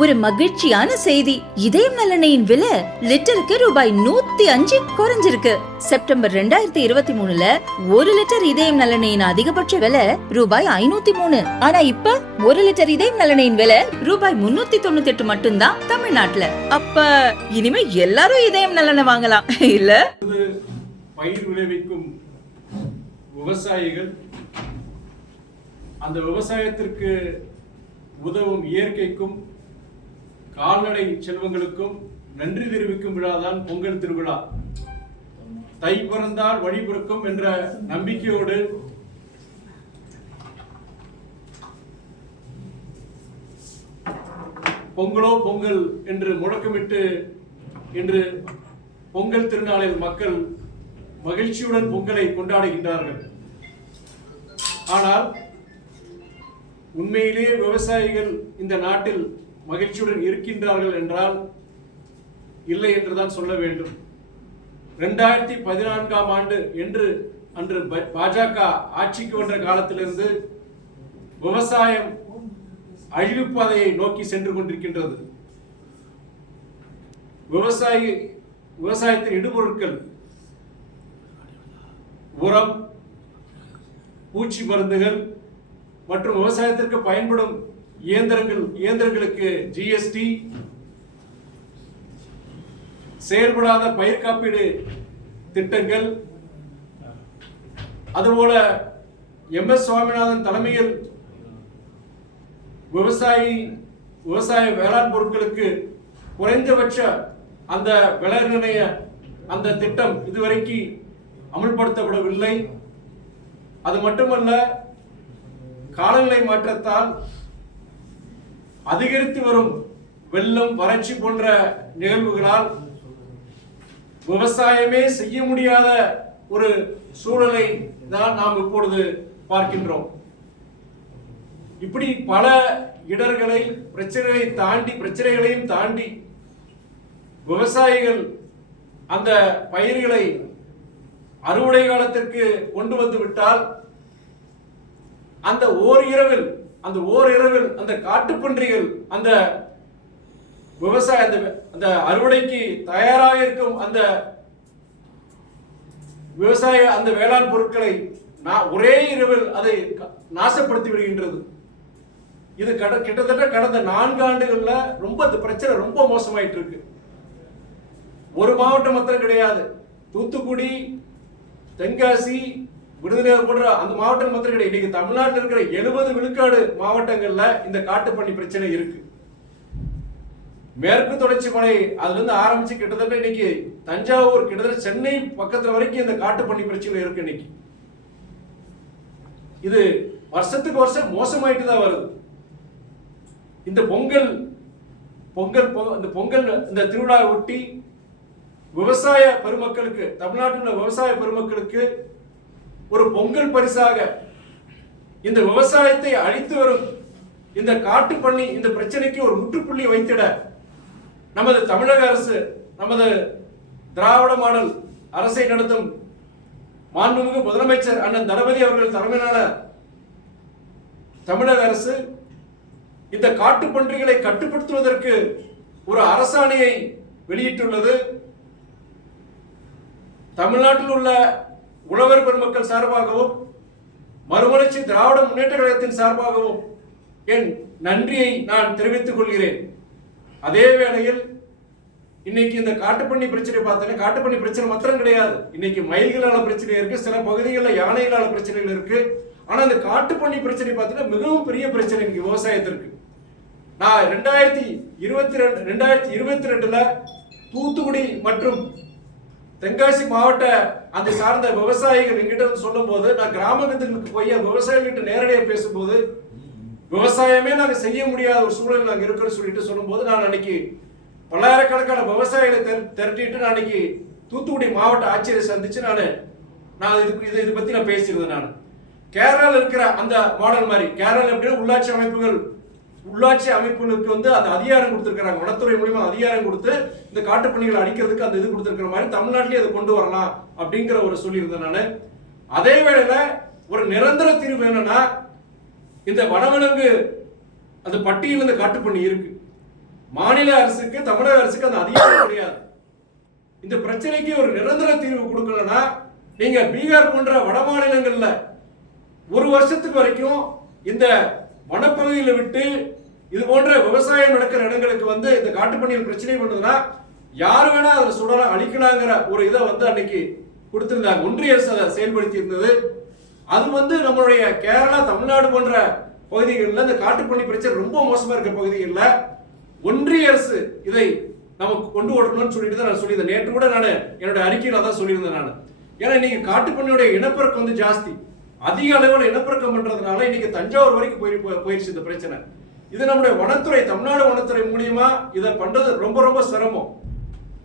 ஒரு மகிழ்ச்சியான செய்தி. இதயம் நலனையின் விலை லிட்டருக்கு ரூபாய் நூத்தி அஞ்சு குறைஞ்சிருக்கு. செப்டம்பர் ரெண்டாயிரத்தி இருபத்தி மூணுல ஒரு லிட்டர் இதயம் நலனையின் அதிகபட்ச விலை ரூபாய் ஐநூத்தி மூணு. ஆனா இப்ப ஒரு லிட்டர் இதயம் நலனையின் விலை ரூபாய் முன்னூத்தி தொண்ணூத்தி எட்டு மட்டும்தான் தமிழ்நாட்டுல. அப்ப இனிமே எல்லாரும் இதயம் நலனை வாங்கலாம். இல்ல? பயிர் விளைவிக்கும் விவசாயிகள். அந்த விவசாயத்திற்கு உதவும் இயற்கைக்கும் கால்நடை செல்வங்களுக்கும் நன்றி தெரிவிக்கும் விழாதான் பொங்கல் திருவிழா. தை பிறந்தால் வழிபிறக்கும் என்ற நம்பிக்கையோடு பொங்கலோ பொங்கல் என்று முழக்கமிட்டு இன்று பொங்கல் திருநாளில் மக்கள் மகிழ்ச்சியுடன் பொங்கலை கொண்டாடுகின்றார்கள். ஆனால் உண்மையிலேயே விவசாயிகள் இந்த நாட்டில் மகிழ்ச்சியுடன் இருக்கின்றார்கள் என்றால் இல்லை என்றுதான் சொல்ல வேண்டும். ரெண்டாயிரத்தி பதினான்காம் ஆண்டு என்று அன்று ப- பாஜக ஆட்சிக்கு வந்த காலத்திலிருந்து விவசாயம் அழிவுப்பாதையை நோக்கி சென்று கொண்டிருக்கின்றது. விவசாயி விவசாயத்தின் இடுபொருட்கள் உரம் பூச்சி மருந்துகள் மற்றும் விவசாயத்திற்கு பயன்படும் இயந்திரங்கள் இயந்திரங்களுக்கு ஜிஎஸ்டி செயல்படாத பயிர் காப்பீடு திட்டங்கள் அதுபோல எம் எஸ் சுவாமிநாதன் தலைமையில் விவசாயி விவசாய வேளாண் பொருட்களுக்கு குறைந்தபட்ச அந்த விலை நிர்ணய அந்த திட்டம் இதுவரைக்கு அமல்படுத்தப்படவில்லை. அது மட்டுமல்ல காலநிலை மாற்றத்தால் அதிகரித்து வரும் வெள்ளம் வறட்சி போன்ற நிகழ்வுகளால் விவசாயமே செய்ய முடியாத ஒரு சூழலை தான் நாம் இப்பொழுது பார்க்கின்றோம். இப்படி பல இடர்களை பிரச்சனைகளை தாண்டி பிரச்சனைகளையும் தாண்டி விவசாயிகள் அந்த பயிர்களை அறுவடை காலத்திற்கு கொண்டு வந்து விட்டால் அந்த ஓர் இரவில் அந்த ஓர் இரவில் அந்த காட்டுப்பன்றிகள் அந்த விவசாய அந்த அந்த அறுவடைக்கு தயாராக இருக்கும் அந்த விவசாய அந்த வேளாண் பொருட்களை ஒரே இரவில் அதை க- நாசப்படுத்தி விடுகின்றது. இது கட கிட்டத்தட்ட கடந்த நான்கு ஆண்டுகள்ல ரொம்ப இந்த பிரச்சனை ரொம்ப மோசமாயிட்டு இருக்கு. ஒரு மாவட்டம் மாத்திரம் கிடையாது. தூத்துக்குடி தென்காசி விருதுநகர் போன்ற அந்த மாவட்டம் மாத்திரம் கிடையாது இன்னைக்கு தமிழ்நாட்டில் இருக்கிற எழுபது விழுக்காடு மாவட்டங்கள்ல இந்த காட்டுப்பண்ணி பிரச்சனை இருக்கு. மேற்கு தொடர்ச்சி மலை அதுல இருந்து ஆரம்பிச்சு கிட்டத்தட்ட இன்னைக்கு தஞ்சாவூர் கிட்டத்தட்ட சென்னை பக்கத்துல வரைக்கும் இந்த காட்டுப்பண்ணி பிரச்சனை இருக்கு இன்னைக்கு. இது வருஷத்துக்கு வருஷம் மோசமாயிட்டு தான் வருது. இந்த பொங்கல் பொங்கல் பொ- இந்த பொங்கல் இந்த திருவிழாவை ஒட்டி விவசாய பெருமக்களுக்கு தமிழ்நாட்டில் உள்ள விவசாய பெருமக்களுக்கு ஒரு பொங்கல் பரிசாக இந்த விவசாயத்தை அழித்து வரும் இந்த காட்டு பண்ணி இந்த பிரச்சனைக்கு ஒரு முற்றுப்புள்ளி வைத்திட நமது தமிழக அரசு நமது திராவிட மாடல் அரசை நடத்தும் மாண்புமிகு முதலமைச்சர் அண்ணன் தளபதி அவர்கள் தலைமையிலான தமிழக அரசு இந்த காட்டு பன்றிகளை கட்டுப்படுத்துவதற்கு ஒரு அரசாணையை வெளியிட்டுள்ளது. தமிழ்நாட்டில் உள்ள உழவர் பெருமக்கள் சார்பாகவும் மறுமலர்ச்சி திராவிட முன்னேற்ற கழகத்தின் சார்பாகவும் என் நன்றியை நான் தெரிவித்துக் கொள்கிறேன். அதே வேளையில் இன்னைக்கு இந்த காட்டுப்பண்ணி பிரச்சனை பார்த்தோன்னா காட்டுப்பண்ணி பிரச்சனை மாத்திரம் கிடையாது. இன்னைக்கு மயில்களால பிரச்சனை இருக்கு சில பகுதிகளில் யானைகளால பிரச்சனைகள் இருக்கு. ஆனா இந்த காட்டுப்பண்ணி பிரச்சனை பார்த்தீங்கன்னா மிகவும் பெரிய பிரச்சனை இன்னைக்கு விவசாயத்திற்கு. நான் ரெண்டாயிரத்தி இருபத்தி ரெண்டு ரெண்டாயிரத்தி இருபத்தி ரெண்டுல தூத்துக்குடி மற்றும் தென்காசி மாவட்ட அந்த சார்ந்த விவசாயிகள் எங்கிட்ட வந்து சொல்லும்போது நான் கிராமங்களுக்கு போய் அந்த விவசாயிகிட்ட நேரடியாக பேசும்போது விவசாயமே நாங்கள் செய்ய முடியாத ஒரு சூழல் நாங்கள் இருக்கிறோம் சொல்லிட்டு சொல்லும்போது நான் அன்னைக்கு பல்லாயிரக்கணக்கான விவசாயிகளை திர- திரட்டிட்டு நான் அன்னைக்கு தூத்துக்குடி மாவட்ட ஆட்சியரை சந்திச்சு நான் நான் இதுக்கு இது இதை பற்றி நான் பேசியிருந்தேன் நான். கேரளாவில் இருக்கிற அந்த மாடல் மாதிரி கேரளா எப்படின்னா உள்ளாட்சி அமைப்புகள் உள்ளாட்சி அமைப்புகளுக்கு வந்து அந்த அதிகாரம் கொடுத்துருக்காங்க வனத்துறை மூலியமா அதிகாரம் கொடுத்து இந்த காட்டுப்பணிகளை அடிக்கிறதுக்கு அந்த இது கொடுத்துருக்கிற மாதிரி தமிழ்நாட்டிலேயே அதை கொண்டு வரலாம் அப்படிங்கிற ஒரு சொல்லியிருந்தேன் நான். அதே வேளையில ஒரு நிரந்தர தீர்வு என்னன்னா இந்த வனவிலங்கு அந்த பட்டியல் இந்த காட்டுப்பண்ணி இருக்கு. மாநில அரசுக்கு தமிழக அரசுக்கு அந்த அதிகாரம் கிடையாது. இந்த பிரச்சனைக்கு ஒரு நிரந்தர தீர்வு கொடுக்கலன்னா நீங்க பீகார் போன்ற வட மாநிலங்கள்ல ஒரு வருஷத்துக்கு வரைக்கும் இந்த வனப்பகுதியில் விட்டு இது போன்ற விவசாயம் நடக்கிற இடங்களுக்கு வந்து இந்த காட்டுப்பணியில் பிரச்சனை பண்ணுதுன்னா யார் வேணா அதில் சுடலாம் அழிக்கலாங்கிற ஒரு இதை வந்து அன்னைக்கு கொடுத்திருந்தாங்க. ஒன்றிய அரசு அதை செயல்படுத்தி இருந்தது அது வந்து நம்மளுடைய கேரளா தமிழ்நாடு போன்ற பகுதிகளில் இந்த காட்டுப்பண்ணி பிரச்சனை ரொம்ப மோசமாக இருக்க பகுதிகளில் ஒன்றிய அரசு இதை நமக்கு கொண்டு ஓடணும்னு சொல்லிட்டு தான் நான் சொல்லியிருந்தேன். நேற்று கூட நான் என்னோட அறிக்கையில் அதான் சொல்லியிருந்தேன் நான். ஏன்னா இன்னைக்கு காட்டுப்பண்ணியுடைய இனப்பெருக்கம் வந்து ஜாஸ்தி. அதிக அளவில் இனப்பெருக்கம் பண்றதுனால இன்னைக்கு தஞ்சாவூர் வரைக்கும் போய் போயிருச்சு இந்த பிரச்சனை. இது நம்முடைய வனத்துறை தமிழ்நாடு வனத்துறை மூலியமா இதை பண்றது ரொம்ப ரொம்ப சிரமம்.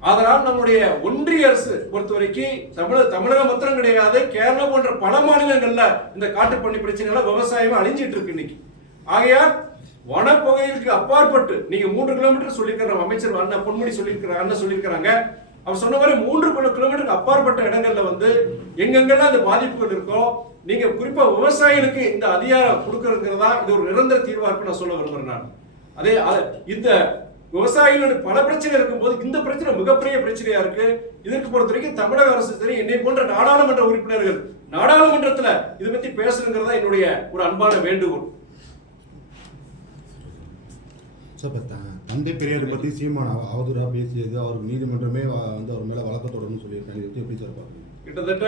அதனால் நம்முடைய ஒன்றிய அரசு பொறுத்த வரைக்கும் தமிழ தமிழகம் மாத்திரம் கிடையாது கேரளா போன்ற பல மாநிலங்கள்ல இந்த காட்டு பண்ணி பிரச்சனைகள விவசாயம் அழிஞ்சிட்டு இருக்கு இன்னைக்கு. ஆகையால் வனப்பகுதிகளுக்கு அப்பாற்பட்டு நீங்க மூன்று கிலோமீட்டர் சொல்லியிருக்கிற அமைச்சர் அண்ணன் பொன்முடி சொல்லியிருக்கிற அண்ணன் சொல்லியிருக்கிறாங்க அவர் சொன்ன மாதிரி மூன்று கிலோ- கிலோமீட்டருக்கு அப்பாற்பட்ட இடங்கள்ல வந்து எங்கெங்கெல்லாம் அந்த பாதிப்புகள் இருக்கோ நீங்க குறிப்பா விவசாயிகளுக்கு இந்த அதிகாரம் கொடுக்கறதுங்கிறதா இது ஒரு நிரந்தர தீர்வா இருக்கு நான் சொல்ல விரும்புறேன் நான். அதே இந்த விவசாயிகளுக்கு பல பிரச்சனை இருக்கும்போது இந்த பிரச்சனை மிகப்பெரிய பிரச்சனையா இருக்கு. இதற்கு பொறுத்த வரைக்கும் தமிழக அரசு சரி என்னை போன்ற நாடாளுமன்ற உறுப்பினர்கள் நாடாளுமன்றத்துல இதை பத்தி பேசணுங்கிறதா என்னுடைய ஒரு அன்பான வேண்டுகோள். சபத்தா தந்தை பெரியார் பற்றி சீமான் அவ- அவதூறா பேசியது அவருக்கு நீதிமன்றமே வந்து அவர் மேலே வழக்கு தொடரும்னு சொல்லியிருக்காங்க. இது எப்படி சார் பார்க்குறீங்க? கிட்டத்தட்ட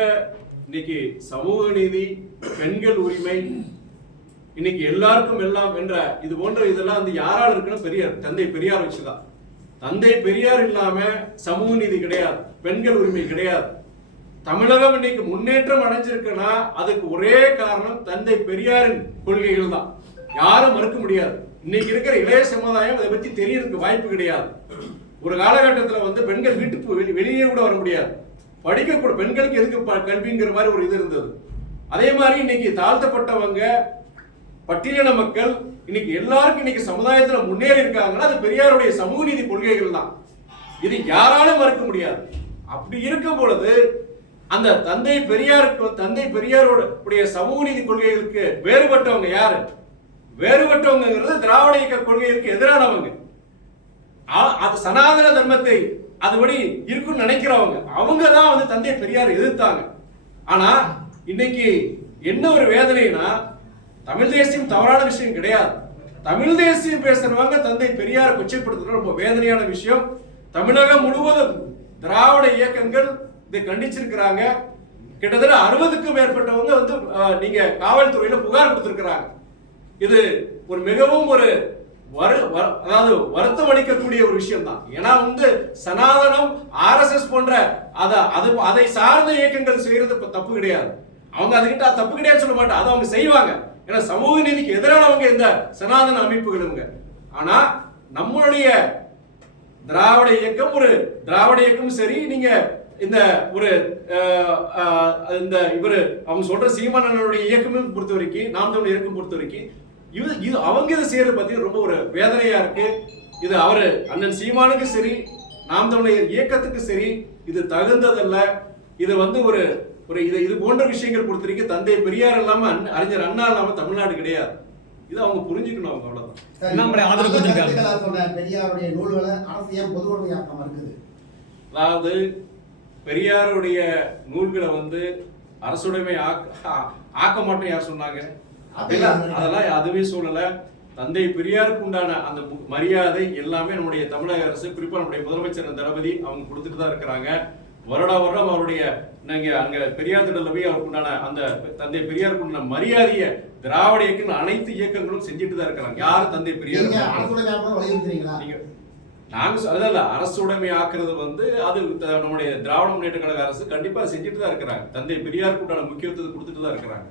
இன்னைக்கு சமூக நீதி பெண்கள் உரிமை இன்னைக்கு எல்லாருக்கும் எல்லாம் என்ற இது போன்ற இதெல்லாம் வந்து யாரால இருக்குன்னா பெரியார் தந்தை பெரியார் வச்சுதான். தந்தை பெரியார் இல்லாம சமூக நீதி கிடையாது பெண்கள் உரிமை கிடையாது. தமிழகம் இன்னைக்கு முன்னேற்றம் அடைஞ்சிருக்குன்னா அதுக்கு ஒரே காரணம் தந்தை பெரியாரின் கொள்கைகள் தான் யாரும் மறுக்க முடியாது. இன்னைக்கு இருக்கிற இளைய சமுதாயம் அதை பத்தி தெரியறதுக்கு வாய்ப்பு கிடையாது. ஒரு காலகட்டத்தில் வந்து பெண்கள் வீட்டுக்கு வெளி- வெளியே கூட வர முடியாது. படிக்கக்கூட பெண்களுக்கு எதுக்கு ப- கல்விங்கிற மாதிரி ஒரு இது இருந்தது. அதே மாதிரி இன்னைக்கு தாழ்த்தப்பட்டவங்க பட்டியலின மக்கள் இன்னைக்கு எல்லாருக்கும் இன்னைக்கு சமுதாயத்தில் முன்னேறி இருக்காங்கன்னா அது பெரியாருடைய சமூக நீதி கொள்கைகள் தான். இது யாராலும் மறுக்க முடியாது. அப்படி இருக்கும் பொழுது அந்த தந்தை பெரியாருக்கு தந்தை பெரியாரோட சமூக நீதி கொள்கைகளுக்கு வேறுபட்டவங்க யாரு? வேறுபட்டவங்கிறது திராவிட இயக்க கொள்கைகளுக்கு எதிரானவங்க. அது சனாதன தர்மத்தை அதுபடி இருக்குன்னு நினைக்கிறவங்க. அவங்க தான் வந்து தந்தை பெரியார் எதிர்த்தாங்க. ஆனா இன்னைக்கு என்ன ஒரு வேதனைனா தமிழ் தேசியம் தவறான விஷயம் கிடையாது. தமிழ் தேசியம் பேசுறவங்க தந்தை பெரியாரை கொச்சைப்படுத்துறது ரொம்ப வேதனையான விஷயம். தமிழகம் முழுவதும் திராவிட இயக்கங்கள் இதை கண்டிச்சிருக்கிறாங்க. கிட்டத்தட்ட அறுபதுக்கும் மேற்பட்டவங்க வந்து நீங்க காவல்துறையில புகார் கொடுத்திருக்கிறாங்க. இது ஒரு மிகவும் ஒரு வரு வ- அதாவது வருத்தம் அளிக்கக்கூடிய ஒரு விஷயம் தான் ஏன்னா வந்து சனாதனம் ஆர்எஸ்எஸ் போன்ற அதை அது அதை சார்ந்த இயக்கங்கள் செய்யறது இப்ப தப்பு கிடையாது. அவங்க அதுகிட்ட தப்பு கிடையாது சொல்ல மாட்டாங்க அதை அவங்க செய்வாங்க. ஏன்னா சமூக நீதிக்கு எதிரானவங்க இந்த சனாதன அமைப்புகள் இவங்க ஆனா நம்மளுடைய திராவிட இயக்கம் ஒரு திராவிட இயக்கம் சரி நீங்க இந்த ஒரு இந்த இவரு அவங்க சொல்ற சீமானனுடைய இயக்கமும் பொறுத்த வரைக்கும் நாம் தமிழ் இயக்கம் பொறுத்த வரைக்கும் இது இது அவங்க இதை செய்யறது பத்தி ரொம்ப ஒரு வேதனையா இருக்கு. இது அவரு அண்ணன் சீமானுக்கு சரி நாம் தமிழர் இயக்கத்துக்கு சரி இது தகுந்ததல்ல. இது வந்து ஒரு ஒரு இது இது போன்ற விஷயங்கள் பொறுத்த வரைக்கும் தந்தை பெரியார் இல்லாம அண்ண- அறிஞர் அண்ணா இல்லாம தமிழ்நாடு கிடையாது. இது அவங்க புரிஞ்சுக்கணும் அவங்க அவ்வளவுதான். பெரியாருடைய நூல்களை அரசு ஏன் பொதுவுடைமையாக்காம இருக்குது? அதாவது பெரியாருடைய நூல்களை வந்து அரசுடைமை ஆக்க மாட்டோம் யார் சொன்னாங்க? அதெல்லாம் அதுவே சொல்லல தந்தை பெரியாருக்கு உண்டான அந்த மரியாதை எல்லாமே நம்முடைய தமிழக அரசு குறிப்பா நம்முடைய முதலமைச்சர் தளபதி அவங்க கொடுத்துட்டு தான் இருக்கிறாங்க. வருடா வருடம் அவருடைய நீங்க அங்க பெரியார் திடல்ல போய் அவருக்கு உண்டான அந்த தந்தை பெரியாருக்கு உண்டான மரியாதையை திராவிட இயக்கங்கள் அனைத்து இயக்கங்களும் செஞ்சுட்டு தான் இருக்கிறாங்க. யார் தந்தை பெரியார்? நீங்க நாங்க சொ- அதல்ல அரசு உடைமை ஆக்குறது வந்து அது நம்முடைய திராவிட முன்னேற்ற கழக அரசு கண்டிப்பா செஞ்சுட்டு தான் இருக்கிறாங்க. தந்தை பெரியாருக்கு உண்டான முக்கியத்துவத்தை கொடுத்துட்டு தான் இருக்கிறாங்க.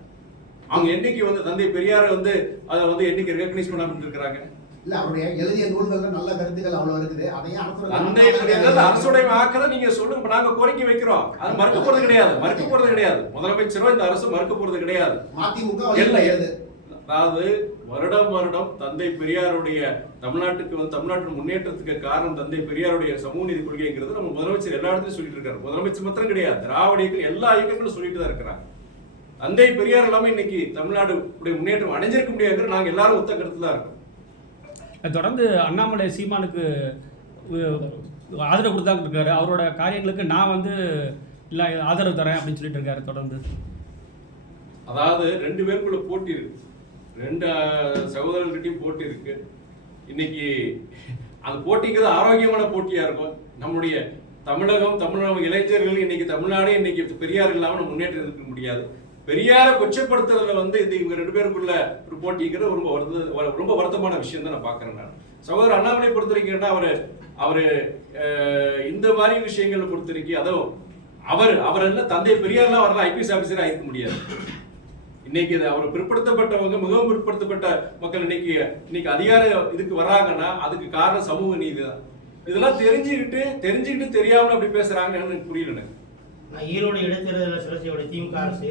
அவங்க என்னைக்கு வந்து தந்தை பெரியாரை வந்து அதை வந்து என்னைக்கு ரெகக்னைஸ் பண்ணாம இருக்கிறாங்க இல்ல அவருடைய எழுதிய நூல்கள்ல நல்ல கருத்துக்கள் அவ்வளவு இருக்குது. அதையும் அரசுடைமை தந்தை பெரியார் இருக்காங்க. அரசுடைமை ஆக்கிறத நீங்க சொல்லுங்க. நாங்க கோரிக்கை வைக்கிறோம். அது மறுக்க போறது கிடையாது. மறுக்க போறது கிடையாது. முதலமைச்சரோ இந்த அரசு மறுக்க போறது கிடையாது. மதிமுக இல்லை அதாவது வருடம் வருடம் தந்தை பெரியாருடைய தமிழ்நாட்டுக்கு வந்து தமிழ்நாட்டின் முன்னேற்றத்துக்கு காரணம் தந்தை பெரியாருடைய சமூக நீதி கொள்கைங்கிறது நம்ம முதலமைச்சர் எல்லா இடத்துலயும் சொல்லிட்டு இருக்காரு. முதலமைச்சர் மாத்திரம் கிடையாது. திராவிட எல்லா இயக்கங்களும் சொல்லிட்டு தான் இருக்கிறாங்க. தந்தை பெரியார் இல்லாம இன்னைக்கு தமிழ்நாடு முன்னேற்றம் அடைஞ்சிருக்க முடியாதுங்கிற நாங்க எல்லாரும் ஒத்த கருத்து தான் இருக்கோம். தொடர்ந்து அண்ணாமலை சீமானுக்கு ஆதரவு கொடுத்தாங்க இருக்காரு அவரோட காரியங்களுக்கு நான் வந்து இல்லை ஆதரவு தரேன் அப்படின்னு சொல்லிட்டு இருக்காரு தொடர்ந்து. அதாவது ரெண்டு பேருக்குள்ள போட்டி இருக்கு. ரெண்டு சகோதரர்கிட்டயும் போட்டி இருக்கு. இன்னைக்கு அந்த போட்டிக்கு தான் ஆரோக்கியமான போட்டியா இருக்கும். நம்முடைய தமிழகம் தமிழக இளைஞர்கள் இன்னைக்கு தமிழ்நாடு இன்னைக்கு பெரியார் இல்லாம நம்ம முன்னேற்றம் இருக்க முடியாது. பெரியாரை கொச்சப்படுத்துறதுல வந்து இது இவங்க ரெண்டு பேருக்குள்ள ஒரு போட்டிங்கிறது ரொம்ப வருத்த ரொம்ப வருத்தமான விஷயம் தான் நான் பாக்குறேன் நான். சகோதரர் அண்ணாமலை பொறுத்த வரைக்கும் அவரு அவரு இந்த மாதிரி விஷயங்கள் பொறுத்த வரைக்கும் அதுவும் அவர் அவர் என்ன தந்தை பெரியார்லாம் வரலாம் ஐபிஎஸ் ஆபீசரா இருக்க முடியாது. இன்னைக்கு அவர் பிற்படுத்தப்பட்டவங்க மிகவும் பிற்படுத்தப்பட்ட மக்கள் இன்னைக்கு இன்னைக்கு அதிகார இதுக்கு வர்றாங்கன்னா அதுக்கு காரணம் சமூக நீதி தான். இதெல்லாம் தெரிஞ்சுக்கிட்டு தெரிஞ்சுக்கிட்டு தெரியாமல் அப்படி பேசுறாங்கன்னு எனக்கு புரியல எனக்கு. நான் ஈரோடு இடைத்தேர்தலில் சிறசியோட திமுக அரசு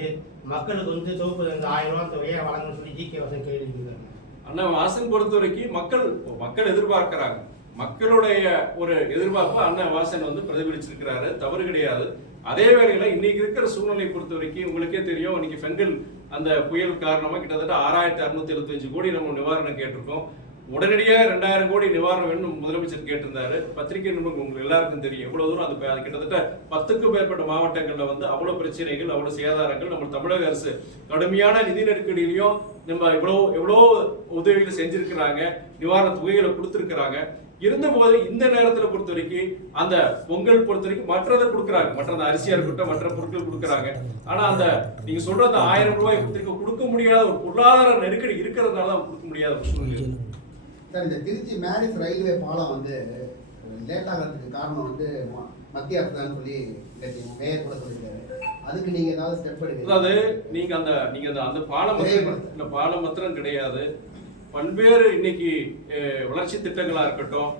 மக்களுக்கு வந்து தொகுப்பு இந்த ஆயிரம் ரூபாய் தொகையை வழங்கணும்னு சொல்லி ஜி கே வாசன் கேள்வி கேட்கிறாங்க அண்ணா வாசன் பொறுத்த வரைக்கும் மக்கள் மக்கள் எதிர்பார்க்கிறாங்க. மக்களுடைய ஒரு எதிர்பார்ப்பு அண்ணன் வாசன் வந்து பிரதிபலிச்சிருக்கிறாரு தவறு கிடையாது. அதே வேளையில் இன்னைக்கு இருக்கிற சூழ்நிலை பொறுத்த வரைக்கும் உங்களுக்கே தெரியும் இன்னைக்கு பெண்கள் அந்த புயல் காரணமாக கிட்டத்தட்ட ஆறாயிரத்தி அறுநூத்தி எழுபத்தஞ்சு கோடி நம்ம நிவாரணம் கேட்டிருக்கோம். உடனடியாக ரெண்டாயிரம் கோடி நிவாரணம் வேணும் முதலமைச்சர் கேட்டிருந்தாரு. பத்திரிகை நிபுணர் உங்களுக்கு எல்லாருக்கும் தெரியும். எவ்வளவு தூரம் அது கிட்டத்தட்ட பத்துக்கும் மேற்பட்ட மாவட்டங்களில் வந்து அவ்வளவு பிரச்சனைகள் அவ்வளவு சேதாரங்கள் நம்ம தமிழக அரசு கடுமையான நிதி நெருக்கடியிலையும் நம்ம எவ்வளோ எவ்வளோ உதவிகள் செஞ்சிருக்கிறாங்க நிவாரண தொகைகளை கொடுத்துருக்குறாங்க. இருந்தபோது இந்த நேரத்தில் பொறுத்த வரைக்கும் அந்த பொங்கல் பொறுத்த வரைக்கும் மற்றதை கொடுக்குறாங்க. மற்ற அந்த அரிசியா இருக்கட்டும் மற்ற பொருட்கள் கொடுக்குறாங்க. ஆனா அந்த நீங்க சொல்ற அந்த ஆயிரம் ரூபாய் கொடுத்துருக்க கொடுக்க முடியாத ஒரு பொருளாதார நெருக்கடி இருக்கிறதுனால தான் கொடுக்க முடியாத ஒரு சூழ்நிலை. சார் இந்த திருச்சி மேரிஸ் ரயில்வே பாலம் வந்து லேட் ஆகிறதுக்கு காரணம் வந்து மத்திய அரசு சொல்லி மேயர் கூட சொல்லியிருக்காரு. அதுக்கு நீங்க ஏதாவது ஸ்டெப் எடுக்க அதாவது நீங்க அந்த நீங்க அந்த அந்த பாலம். இந்த பாலம் மாத்திரம் கிடையாது. பல்வேறு இன்னைக்கு வளர்ச்சி திட்டங்களா இருக்கட்டும்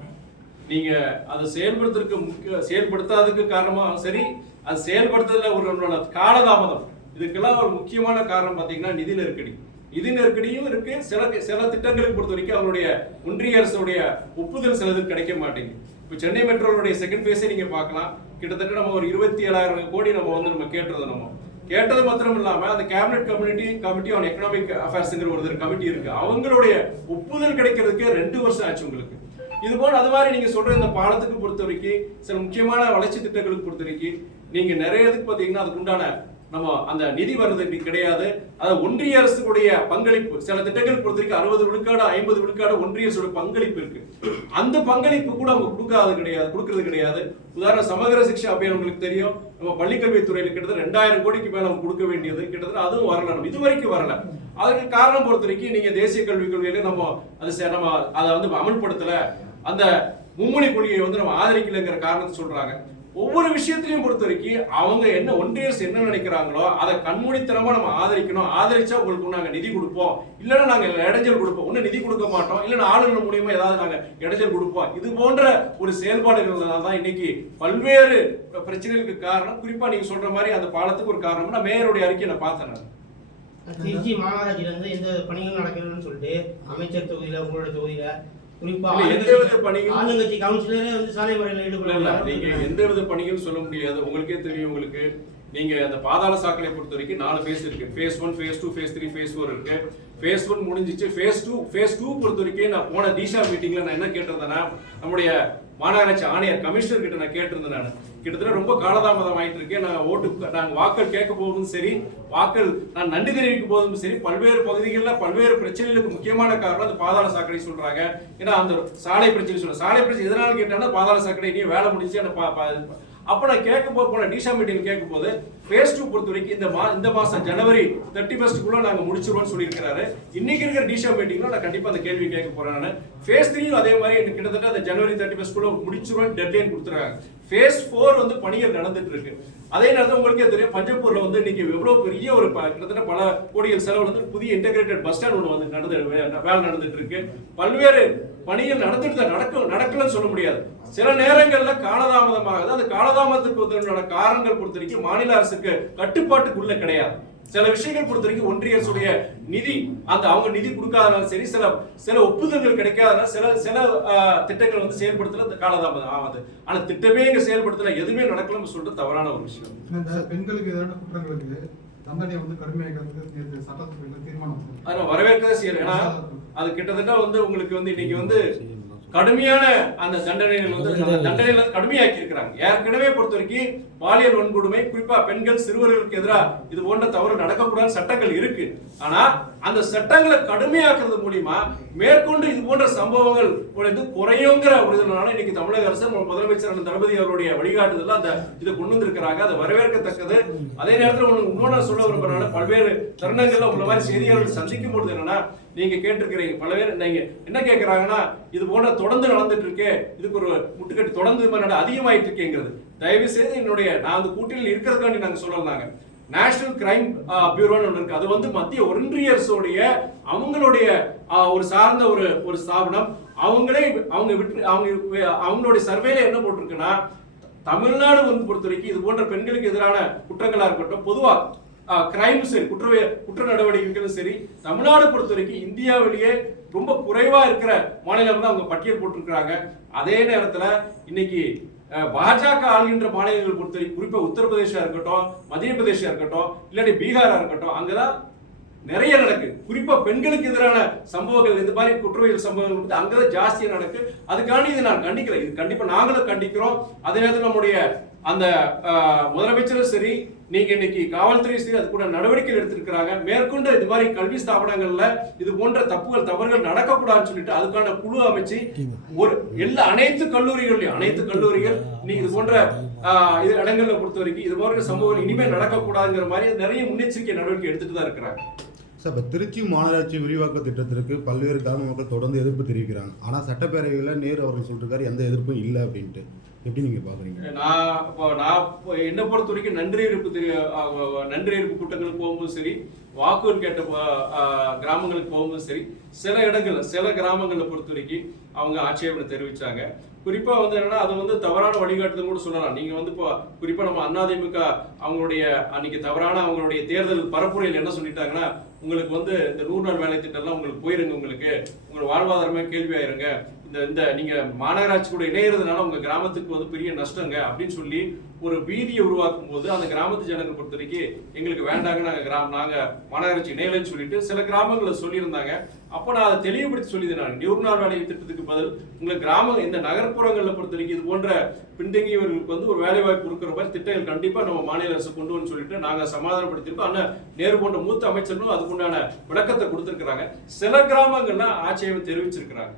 நீங்க அதை செயல்படுத்துறதுக்கு முக்கிய செயல்படுத்தாததுக்கு காரணமா சரி அது செயல்படுத்துறதுல ஒரு காலதாமதம். இதுக்கெல்லாம் ஒரு முக்கியமான காரணம் பாத்தீங்கன்னா நிதி நெருக்கடி. இது நெருக்கடியும் இருக்கு. சில சில திட்டங்களுக்கு பொறுத்த வரைக்கும் அவருடைய ஒன்றிய அரசுடைய ஒப்புதல் சிலது கிடைக்க மாட்டேங்குது. இப்போ சென்னை மெட்ரோனுடைய செகண்ட் ஃபேஸை நீங்க பார்க்கலாம். கிட்டத்தட்ட நம்ம ஒரு இருபத்தி ஏழாயிரம் கோடி நம்ம வந்து நம்ம கேட்டது நம்ம. கேட்டது மாத்திரம் இல்லாம அந்த cabinet community committee on economic அஃபேர்ஸ்ங்கிற ஒரு கமிட்டி இருக்கு. அவங்களுடைய ஒப்புதல் கிடைக்கிறதுக்கு ரெண்டு வருஷம் ஆச்சு உங்களுக்கு. இது போல அது மாதிரி நீங்க சொல்ற இந்த பாலத்துக்கு பொறுத்த வரைக்கும் சில முக்கியமான வளர்ச்சி திட்டங்களுக்கு பொறுத்த வரைக்கும் நீங்க நிறைய இதுக்கு பாத்தீங்கன்னா அதுக்கு உண்டான நம்ம அந்த நிதி வர்றது கிடையாது. அது ஒன்றிய அரசுடைய பங்களிப்பு. சில திட்டங்கள் பொறுத்த வரைக்கும் அறுபது விழுக்காடு ஐம்பது விழுக்காடு ஒன்றிய அரசோட பங்களிப்பு இருக்கு. அந்த பங்களிப்பு கூட அவங்க கொடுக்காது கிடையாது. கொடுக்கறது கிடையாது. உதாரண சமகர சிக்ஷா அபியான் உங்களுக்கு தெரியும். நம்ம பள்ளிக்கல்வித்துறையில கிட்டத்தட்ட ரெண்டாயிரம் கோடிக்கு மேல அவங்க கொடுக்க வேண்டியது. கிட்டத்தட்ட அதுவும் வரல. நம்ம இது வரைக்கும் வரல. அதுக்கு காரணம் பொறுத்த வரைக்கும் நீங்க தேசிய கல்விக் கொள்கையில நம்ம அது நம்ம அதை வந்து அமல்படுத்தல. அந்த மும்மொழி கொள்கையை வந்து நம்ம ஆதரிக்கலைங்கிற காரணத்தை சொல்றாங்க. ஒவ்வொரு விஷயத்திலையும் பொறுத்த வரைக்கும் அவங்க என்ன ஒன்றியர்ஸ் என்ன நினைக்கிறாங்களோ அதை கண்மூடித்தனமா நம்ம ஆதரிக்கணும். ஆதரிச்சா உங்களுக்கு நாங்க நிதி கொடுப்போம். இல்லைன்னா நாங்க இடைஞ்சல் கொடுப்போம். ஒண்ணு நிதி கொடுக்க மாட்டோம். இல்லைன்னா ஆளுநர் மூலியமா ஏதாவது நாங்க இடைஞ்சல் கொடுப்போம். இது போன்ற ஒரு செயல்பாடுகள்னால தான் இன்னைக்கு பல்வேறு பிரச்சனைகளுக்கு காரணம். குறிப்பா நீங்க சொல்ற மாதிரி அந்த பாலத்துக்கு ஒரு காரணம். நான் மேயருடைய அறிக்கையை நான் பார்த்தேன் நான். திருச்சி மாநகராட்சியில இருந்து எந்த பணிகள் நடக்கணும்னு சொல்லிட்டு அமைச்சர் தொகுதியில உங்களோட தொகுதியில குறிப்பா இல்ல, எந்த வித பணிகள்? ஆளுங்கட்சி கவுன்சிலரே வந்து சாலை இல்ல, இல்ல, நீங்க ஈடுபட எந்த வித பணிகள் சொல்ல முடியாது. உங்களுக்கே தெரியும் உங்களுக்கு. நீங்க அந்த பாதாள சாக்கடை பொறுத்த வரைக்கும் நாலு ஃபேஸ் இருக்கு. Phase one phase two phase three phase four இருக்கு. ஃபேஸ் ஒன் முடிஞ்சிச்சு. ஃபேஸ் டூ ஃபேஸ் டூ பொறுத்த வரைக்கும் நான் போன தீஷா மீட்டிங்ல நான் என்ன கேட்டிருந்தேன்னா நம்முடைய மாநகராட்சி ஆணையர் கமிஷனர் கிட்ட நான் கேட்டிருந்தேன் நான். கிட்டத்தட்ட ரொம்ப காலதாமதம் ஆயிட்டு இருக்கேன் நான் ஓட்டு நாங்க வாக்கள் கேட்க போதும் சரி வாக்கள் நான் நன்றி தெரிவிக்கும் போதும் சரி பல்வேறு பகுதிகளில் பல்வேறு பிரச்சனைகளுக்கு முக்கியமான காரணம் அந்த பாதாள சாக்கடை சொல்றாங்க. ஏன்னா அந்த சாலை பிரச்சனை சொல்ற சாலை பிரச்சனை எதனால கேட்டாங்கன்னா பாதாள சாக்கடை நீ வேலை முடிஞ்சு என்ன பா- அப்ப நான் கேட்க போது போன டிஷா மீட்டிங் கேட்கும் போது ஃபேஸ் டூ பொறுத்த வரைக்கும் இந்த மா இந்த மாசம் ஜனவரி தேர்ட்டி ஃபர்ஸ்ட்டுக்குள்ள நாங்க முடிச்சிருவோம்னு சொல்லியிருக்கிறாரு. இன்னைக்கு இருக்கிற டிஷா மீட்டிங்ல நான் கண்டிப்பா அந்த கேள்வி கேட்க போறேன் நான். ஃபேஸ் த்ரீயும் அதே மாதிரி கிட்டத்தட்ட அந்த ஜனவரி தேர்ட்டி ஃபர்ஸ்ட்குள்ள முடிச்சிருவோம் டெட்லைன் கொடுத்துருக்காங்க. ஃபேஸ் ஃபோர் வந்து பணிகள் நடந்துட்டு இருக்கு. அதே நேரத்தில் உங்களுக்கே தெரியும் பஞ்சப்பூர்ல வந்து இன்னைக்கு எவ்வளோ பெரிய ஒரு கிட்டத்தட்ட பல கோடிகள் செலவு வந்து புதிய இன்டெகிரேட்டட் பஸ் ஸ்டாண்ட் ஒன்று வந்து நடந்து வே- வேலை நடந்துட்டு இருக்கு. பல்வேறு பணிகள் நடந்துட்டு தான் நடக்க நடக்கலன்னு சொல்ல முடியாது. சில நேரங்களில் காலதாமதமாகுது. அந்த காலதாமதத்துக்கு காரணங்கள் பொறுத்த வரைக்கும் மாநில அரசுக்கு கட்டுப்பாட்டுக்குள்ள கிடையாது. சில விஷயங்கள் பொறுத்த வரைக்கும் ஒன்றிய அரசுடைய நிதி அந்த அவங்க நிதி கொடுக்காதனால சரி சில சில ஒப்புதல்கள் கிடைக்காதனால சில சில திட்டங்கள் வந்து செயல்படுத்தல இந்த காலதாமதம் ஆகுது ஆனா திட்டமே இங்க செயல்படுத்தல எதுவுமே நடக்கலன்னு சொல்றது தவறான ஒரு விஷயம். இந்த பெண்களுக்கு எதிரான குற்றங்களுக்கு தண்டனையை வந்து நேற்று சட்டசபையில் தீர்மானம் அதை நான் வரவேற்கவே செய்யறேன் ஏன்னா அது கிட்டத்தட்ட வந்து உங்களுக்கு வந்து இன்னைக்கு வந்து கடுமையான அந்த தண்டனைகள் வந்து தண்டனைகளை கடுமையாக்கி இருக்கிறாங்க ஏற்கனவே பொறுத்த வரைக்கும் பாலியல் வன்கொடுமை குறிப்பா பெண்கள் சிறுவர்களுக்கு எதிராக இது போன்ற தவறு நடக்கக்கூடாத சட்டங்கள் இருக்கு. ஆனா அந்த சட்டங்களை கடுமையாக்குறது மூலியமா மேற்கொண்டு இது போன்ற சம்பவங்கள் வந்து குறையுங்கிற ஒரு இதனால இன்னைக்கு தமிழக அரசு முதலமைச்சர் தளபதி அவருடைய வழிகாட்டுதல அந்த இதை கொண்டு வந்திருக்கிறாங்க. அதை வரவேற்கத்தக்கது. அதே நேரத்தில் ஒண்ணு இன்னொன்று சொல்ல விரும்புறேன். பல்வேறு தருணங்கள்ல உங்களை மாதிரி செய்தியாளர்கள் சந்திக்கும் பொழுது என்னன்னா நீங்க கேட்டிருக்கிறீங்க. பல பேர் நீங்க என்ன கேட்கறாங்கன்னா இது போன்ற தொடர்ந்து நடந்துட்டு இருக்கே இதுக்கு ஒரு முட்டுக்கட்டு தொடர்ந்து இது மாதிரி அதிகமாயிட்டு இருக்கேங்கிறது தயவு செய்து என்னுடைய நான் அந்த கூட்டணியில் இருக்கிறதுக்காண்டி நாங்க சொல்லலாங்க. நேஷனல் கிரைம் பியூரோன்னு ஒன்று இருக்கு. அது வந்து மத்திய ஒன்றிய அவங்களுடைய ஆஹ், ஒரு சார்ந்த ஒரு ஒரு ஸ்தாபனம். அவங்களே அவங்க விட்டு அவங்க அவங்களுடைய சர்வேல என்ன போட்டிருக்குன்னா தமிழ்நாடு வந்து பொறுத்த வரைக்கும் இது போன்ற பெண்களுக்கு எதிரான குற்றங்களா இருக்கட்டும் பொதுவா கிரைம் சரி குற்ற குற்ற நடவடிக்கைகளும் சரி தமிழ்நாடு பொறுத்த வரைக்கும் இந்தியாவிலேயே ரொம்ப குறைவா இருக்கிற மாநிலம் தான் அவங்க பட்டியல் போட்டிருக்கிறாங்க. அதே நேரத்தில் இன்னைக்கு பாஜக ஆளுகின்ற மாநிலங்கள் பொறுத்த வரைக்கும் குறிப்பா உத்தரப்பிரதேசா இருக்கட்டும் மத்திய பிரதேசா இருக்கட்டும் இல்லாட்டி பீகாரா இருக்கட்டும் அங்கதான் நிறைய நடக்கு. குறிப்பா பெண்களுக்கு எதிரான சம்பவங்கள் இந்த மாதிரி குற்றவியல் சம்பவங்கள் வந்து அங்கதான் ஜாஸ்தியா நடக்கு. அதுக்காண்டி இதை நான் கண்டிக்கிறேன் இது கண்டிப்பா நாங்களும் கண்டிக்கிறோம். அதே நேரத்தில் நம்முடைய அந்த முதலமைச்சரும் சரி நீங்க இன்னைக்கு காவல்துறையும் சரி அது கூட நடவடிக்கை எடுத்திருக்கிறாங்க. மேற்கொண்டு இது மாதிரி கல்வி ஸ்தாபனங்கள்ல இது போன்ற தப்புகள் தவறுகள் நடக்கக்கூடாதுன்னு சொல்லிட்டு அதுக்கான குழு அமைச்சு ஒரு எல்லா அனைத்து கல்லூரிகள்லயும் அனைத்து கல்லூரிகள் நீ இது போன்ற ஆஹ், இது இடங்கள்ல பொறுத்த வரைக்கும் இது போன்ற சம்பவங்கள் இனிமேல் நடக்கக்கூடாதுங்கிற மாதிரி நிறைய முன்னெச்சரிக்கை நடவடிக்கை எடுத்துட்டு தான் இருக்கிறாங்க. சார் இப்போ திருச்சி மாநகராட்சி விரிவாக்க திட்டத்திற்கு பல்வேறு காரண மக்கள் தொடர்ந்து எதிர்ப்பு தெரிவிக்கிறாங்க. ஆனால் சட்டப்பேரவையில் நேரு அவர்கள் சொல்லிருக்காரு எந்த எதிர்ப்பும் இல்லை அப்படின்ட்டு. எப்படி நீங்கள் பார்க்குறீங்க நான் இப்போ நான் என்னை பொறுத்த வரைக்கும் நன்றி இருப்பு தெரிய நன்றி இருப்பு கூட்டங்களுக்கு போகும்போது சரி வாக்குகள் கேட்ட கிராமங்களுக்கு போகும்போது சரி சில இடங்கள்ல சில கிராமங்களை பொறுத்த வரைக்கும் அவங்க ஆட்சேபனை தெரிவித்தாங்க குறிப்பாக வந்து என்னன்னா அது வந்து தவறான வழிகாட்டுதல் கூட சொல்லலாம். நீங்கள் வந்து இப்போ குறிப்பாக நம்ம அதிமுக அவங்களுடைய அன்னைக்கு தவறான அவங்களுடைய தேர்தல் பரப்புரையில் என்ன சொல்லிட்டாங்கன்னா உங்களுக்கு வந்து இந்த நூறு நாள் வேலை திட்டம்லாம் உங்களுக்கு போயிருங்க உங்களுக்கு. உங்கள் வாழ்வாதாரமே கேள்வி ஆயிருங்க இந்த இந்த நீங்க மாநகராட்சி கூட இணையறதுனால உங்க கிராமத்துக்கு வந்து பெரிய நஷ்டங்க அப்படின்னு சொல்லி ஒரு பீதியை உருவாக்கும் போது அந்த கிராமத்து ஜனங்களை பொறுத்த வரைக்கும் எங்களுக்கு வேண்டாங்க நாங்க கிராம நாங்க மாநகராட்சி இணையலன்னு சொல்லிட்டு சில கிராமங்களில் சொல்லியிருந்தாங்க. அப்போ நான் அதை தெளிவுபடுத்தி சொல்லியிருந்தேன் நான். நூறு வேலை திட்டத்துக்கு பதில் உங்களை கிராமம் இந்த நகர்ப்புறங்களில் பொறுத்த வரைக்கும் இது போன்ற பின்தங்கியவர்களுக்கு வந்து ஒரு வேலை வாய்ப்பு கொடுக்குற மாதிரி திட்டங்கள் கண்டிப்பாக நம்ம மாநில அரசு கொண்டு வந்து சொல்லிட்டு நாங்கள் சமாதானப்படுத்தியிருக்கோம். ஆனால் நேரு போன்ற மூத்த அமைச்சர்களும் அதுக்குண்டான விளக்கத்தை கொடுத்துருக்குறாங்க. சில கிராமங்கள்னா ஆட்சேபம் தெரிவிச்சிருக்கிறாங்க.